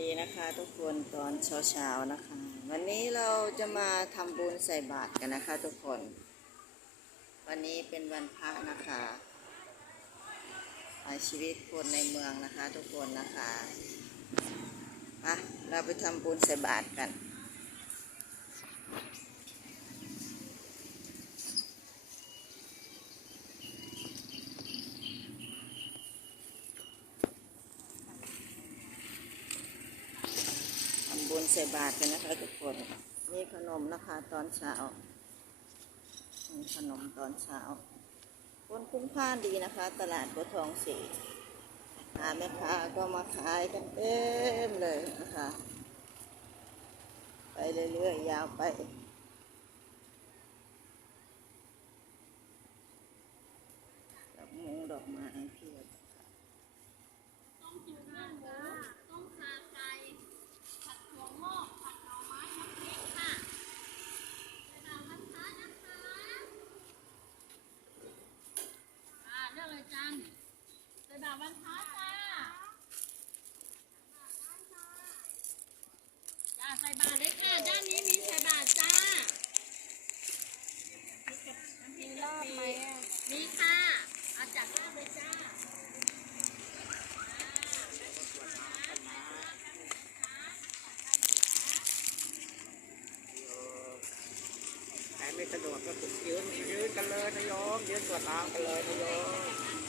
ดีนะคะ ทุกคนตอนเช้าๆนะคะ วันนี้เราจะมาทำบุญใส่บาตรกันนะคะ ทุกคน วันนี้เป็นวันพระนะคะในชีวิตคนในเมืองนะคะ ทุกคนนะคะอะเราไปทำบุญใส่บาตรกัน ทำบุญใส่บาตรกันนะคะทุกคนมีขนมนะคะ ตอนเช้ามีขนมตอนเช้าคนคุ้มค่านดีนะคะ ตลาดบัวทองสีหาแม่ค้าก็มาขายกันเต็มเลยนะคะ ไปเรื่อยๆยาวไป ดอกมงดอกไม้เพียบ ต้มจืดน้ำหมูต้มขาไก่ผัดถั่วงอกผัดหน่อไม้น้ำพริกค่ะไปดาวมันท้านะคะอ่าเรื่องอะไรจันไปดาววันท้าจ้าจ้าใส่บาตรเลยค่ะ ด้านนี้มีใส่บาตรจ้า มีลาบไหมมีค่ะเอาจากลาบเลยจ้าใครไม่สะดวกก็ยืนยืนกันเลยนะโยมยืนตรวจน้ำกันเลยนะโยม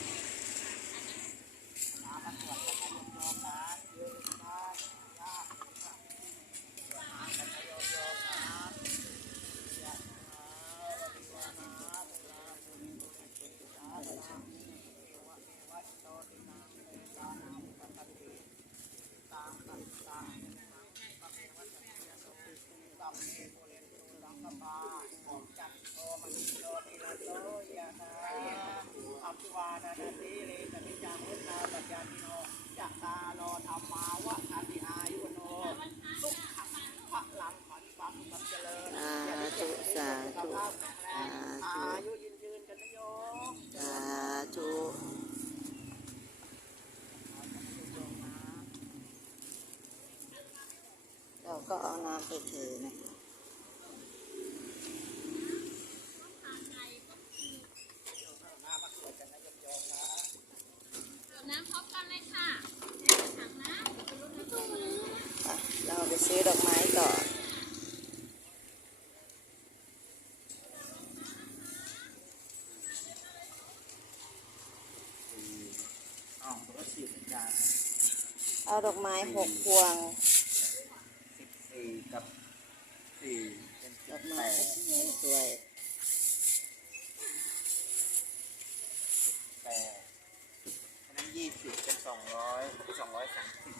อัมวานานาทีเลสนิจังวุฒาปัจจานิโนจักตาโลธรรมาวะทันติอายุโนสุขพระหลังขันปังปัจเจริญสาธุสาธุอายุยืนยืนกันนะโยมสาธุเราก็เอาน้ำไปเทนะคะ น้ำพร้อมกันเลยค่ะถังน้ำ อะเราไปซื้อดอกไม้ต่อ อ๋อรถสิบจาน เอาดอกไม้หกพวง สิบสี่กับสี่เป็นดสิอบกไม้ดสวย แปดอันนั้นยี่สิบเป็นสองร้อยสองร้อยสามสิบ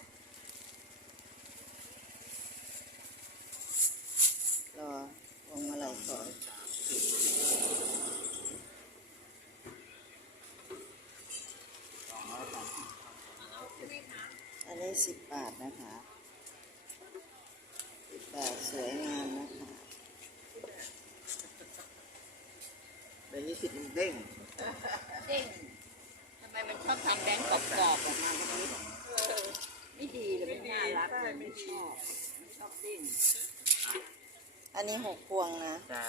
รอวงมาลัยก่อน สองร้อยสามสิบ อั นนี้สิบบาทนะคะสิบบาทสวยงามนะคะเดี๋ยวนี้สิบมันเด้งเด้งทำไมมันชอบทำแบงค์กรอบๆออกมาแบบนี้ไม่ดีเลยไม่น่ารักเลยไม่ชอบไม่ชอบเด้งอันนี้หกพวงนะจ้า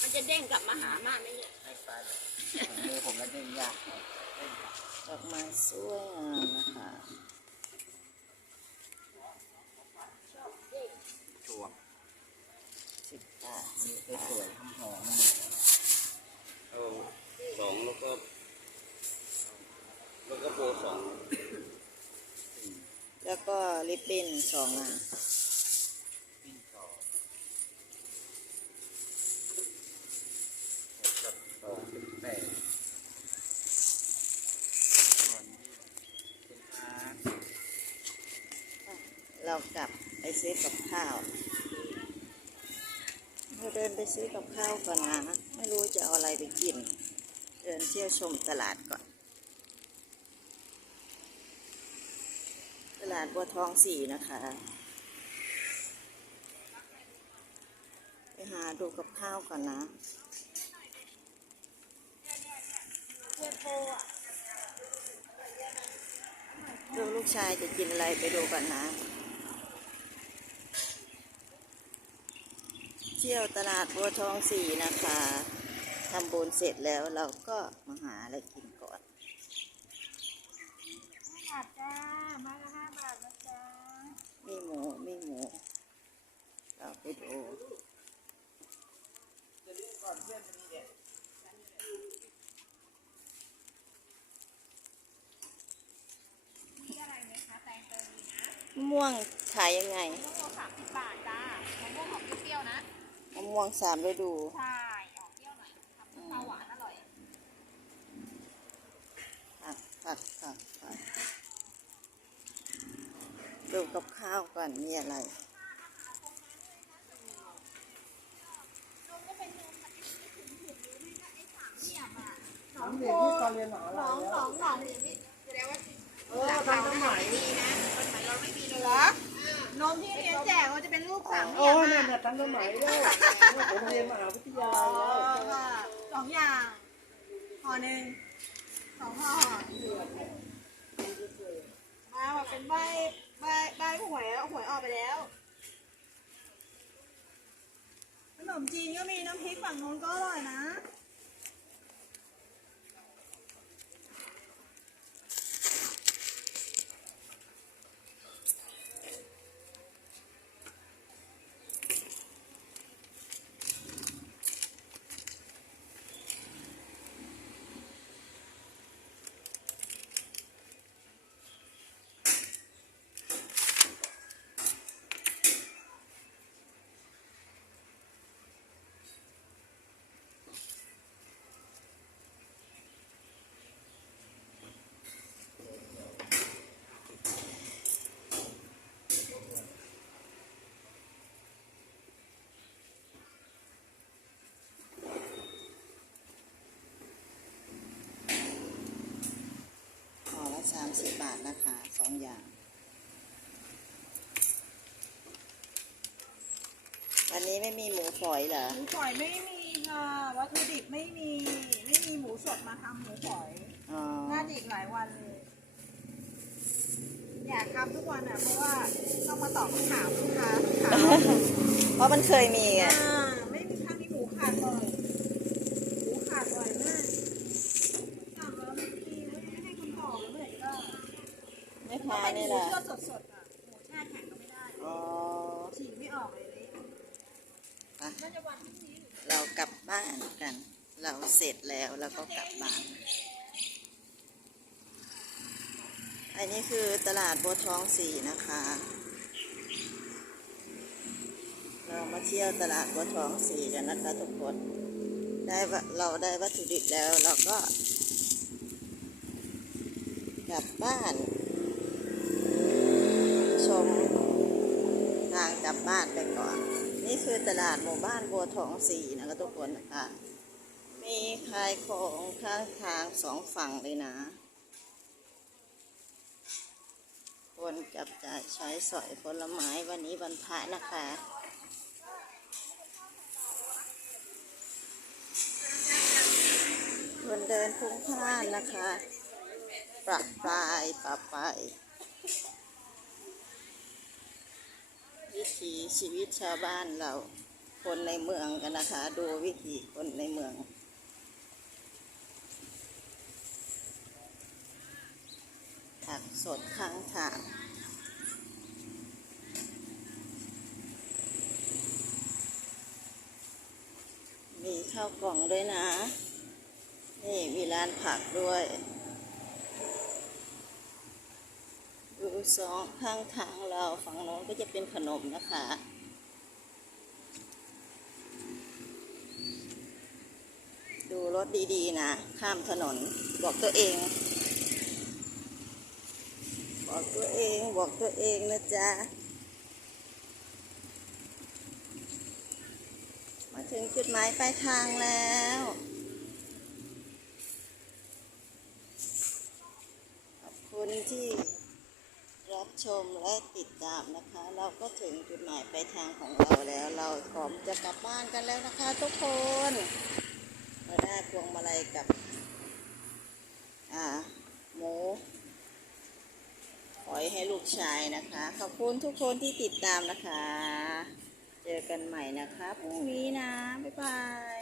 มันจะเด้งกลับมาหามากไหมเนี่ยให้ไปเลยมือผมแล้วเด้งยากด อกไม้สวยงามนะคะชัวร์สิบบาทนี่สวยๆหอมเอาสองแล้วก็แล้วก็โบสองแล้วก็ลิปบิ้นสองอัน ๆปิ้งต่อหกกับสองเป็นแปดส่วนเป็นอาร์ต เรากลับไปซื้อกับข้าวเราเดินไปซื้อกับข้าวก่อนนะไม่รู้จะเอาอะไรไปกิน เดินเที่ยวชมตลาดก่อน ตลาดบัวทองสี่นะคะ ไปหาดูกับข้าวก่อนนะเทโพอะดูลูกชายจะกินอะไรไปดูกันนะ เที่ยวตลาดบัวทองสี่นะคะทำบุญเสร็จแล้วเราก็มาหาอะไรกินก่อนห้าบาทจ้ามาละห้าบาทนะจ๊ะมีหมูมีหมู เราไปดูมีอะไรไหมคะแตงเตยมีนะมะม่วงขายยังไงมะม่วงสามสิบบาทจ้ามะม่วงออกเปรี้ยวๆนะ มะม่วงสามฤดู ใช่ ออกเปรี้ยวหน่อยทำข้าวหวานอร่อย ผักผักผักผักดูกับข้าวก่อนมีอะไรสามเหลี่ยมที่ตอนเรียนมหาหนลัอยงหนองหนองเนี่ยไม่แสดงว่าเออทันสมัยดีนะคนสมัยเราไม่มีเลยเหรอนมที่เรียน รูปสามเหโอ้ลี่ยมนั่นอะน่ะทันสมัยแล้วผมเรียนมหาวิทยาอ๋อลัยแล้วค่ะสองอย่างห่อหนึ่งสองห่อมาแบบเป็นใบใบใบหวยแล้วหวยออกไปแล้วขนมจีนก็มีน้ำพริกฝั่งนู้นก็อร่อยนะ ห่อละ สามสิบบาทนะคะสองอย่างวันนี้ไม่มีหมูฝอยเหรอ หมูฝอยไม่มีค่ะวัตถุดิบไม่มีไม่มีหมูสดมาทำหมูฝอยอ๋อ น่าจะอีกหลายวันเลยอยากทำทุกวันอะเพราะว่าต้องมาตอบคำถามลูกค้าทุกครั้งเพราะมันเคยมีไง อ่าไม่มีครั้งนี้หมูขาดเลยหมูขาดบ่อยมากสั่งแล้วไม่มีไม่ให้คุณต่อแล้วเมื่อไหร่ก็ ไม่ ถ้า พา เป็ นหนี่มูแหละเชื่อสดๆอะหมูแช่แข็งก็ไม่ได้อ๋อฉีกไม่ออกเลยนี่ไปน่าจะวันพรุ่งนี้เรากลับบ้านกัน เราเสร็จแล้วแล้วก็กลับบ้าน อันนี้คือตลาดบัวทองสี่นะคะ เรามาเที่ยวตลาดบัวทองสี่กันนะคะทุกคน ได้วะเราได้วัตถุดิบแล้วเราก็กลับบ้าน ชมทางกลั บ้านไปก่อน นี่คือตลาดหมู่บ้านบัวทองสี่นะคะทุกคนนะคะ มีขายของข้างทางสองฝั่งเลยนะ คนจับจ่ายใช้สอยผลไม้วันนี้วันพระนะคะคนเดินพลุงพล่านนะคะประปรายประปราย วิถีชีวิตชาวบ้านเรา คนในเมืองกันนะคะ ดูวิถีคนในเมือง ผักสดข้างทางมีข้าวกล่องด้วยนะ นี่มีร้านผักด้วย ดู สองข้างทางเราฝั่งโน้นก็จะเป็นขนมนะคะ ดูรถดีๆนะ ข้ามถนนบอกตัวเอง บอกตัวเองบอกตัวเองนะจ๊ะ มาถึงจุดหมายปลายทางแล้วขอบคุณที่ รับชมและติดตามนะคะ เราก็ถึงจุดหมายปลายทางของเราแล้ว เราพร้อมจะกลับบ้านกันแล้วนะคะ ทุกคนเราได้พวงมาลัยกับ อ่าหมูหอยให้ลูกชายนะคะ ขอบคุณทุกคนที่ติดตามนะคะ เจอกันใหม่นะคะพรุ่งนี้นะ บ๊ายบาย